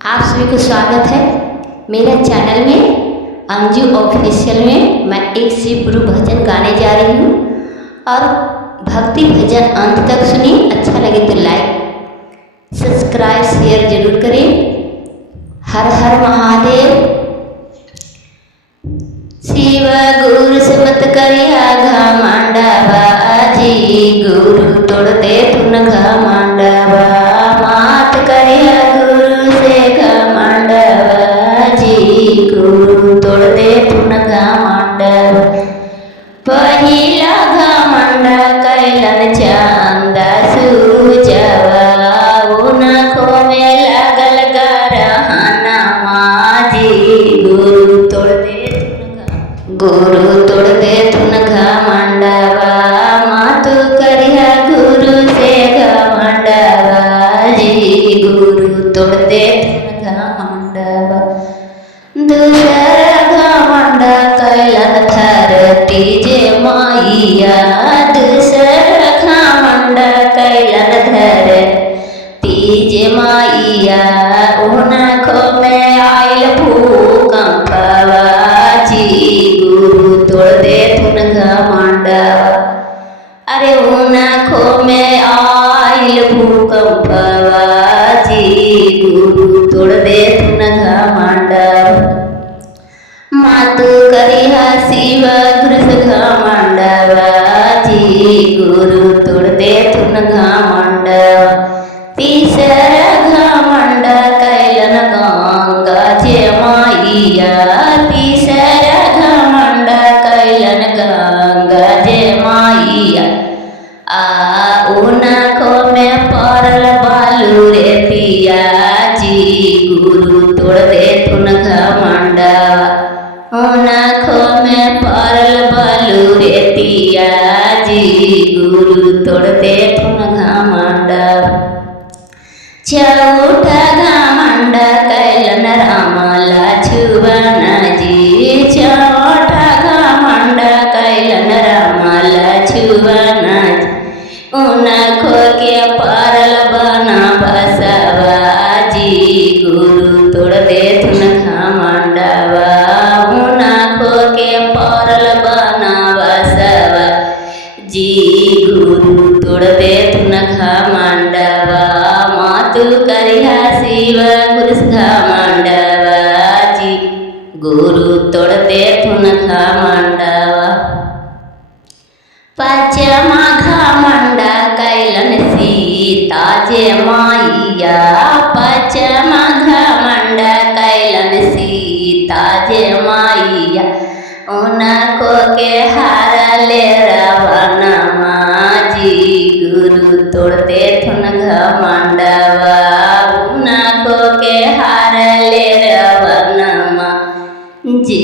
आप सभी को स्वागत है मेरा चैनल में अंजू ऑफिशियल में। मैं एक शिव गुरु भजन गाने जा रही हूँ और भक्ति भजन अंत तक सुनिए। अच्छा लगे तो लाइक सब्सक्राइब शेयर जरूर करें। हर हर महादेव। शिव गुरु से मत करिया घमंडवा जी, गुरु तोड़ दे तुन घमंडवा। मात करिया गुरु से घमंडवा जी, गुरु तोड़ दे तुन घमंडवा। पहिला घमंड कैलन चंदा सूजवा, उनको में लगल गरहनमा जी, गुरु तोड़ दे तुन घमंडवा। मातु करिया गुरु से घमंडवा जी, गुरु तोड़ दे तुन घमंडवा। दूसरा घमंड कैलन धरती जे माइया, दूसरा घमंड कैलन धरती जे माइया। उनको में आयल भूकंपवा जी, गुरु तोड़ दे तुन घमंडवा। अरे उनको में आयल भूकंपवा जी, गुरु तोड़ दे तुन घमंडवा। मातु करिया शिव गुरु से घमंडवा जी, गुरु तोड़ दे तुन घमंडवा। तीसरा घमंड कैलन गंगा जे माइया, तीसरा घमंड कैलन गंगा जे माइया। उनको में परल बालू रे पिया जी, गुरु तोड़ दे तुन घमंडवा। उनको में परल बालू रे पिया जी, गुरु तोड़ दे तुन घमंडवा। चौथा घमंड कैलन राम लक्ष्मण जी, चौथा घमंड कैलन राम लक्ष्मण जी। उनको के परल बना बसवा जी, गुरु तोड़ दे तुन घमंडवा। उनको के परल बना बसवा जी, गुरु तोड़ दे तुन घमंडवा। मातु करिया शिव गुरु से घमंडवा जी, गुरु तोड़ दे तुन घमंडवा। पचमा घमंड कैलन सीता जे माइया, पचमा घमंड कैलन सीता जे माइया। उनको के हारले रावणमा जी, गुरु तोड़ दे तुन घमंडवा। उनको के हारले रावणमा जी,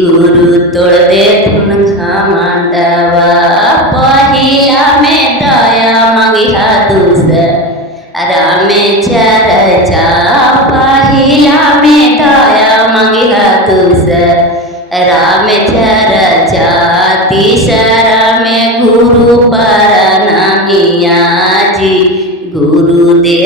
गुरु तोड़ दे तुन घमंडवा। पहिला में दया मंगिहा दूसरा में चर्चा, पहिला में दया मंगिहा दूसरा में चर्चा। तीसरा में गुरु परनामिया जी, गुरु दे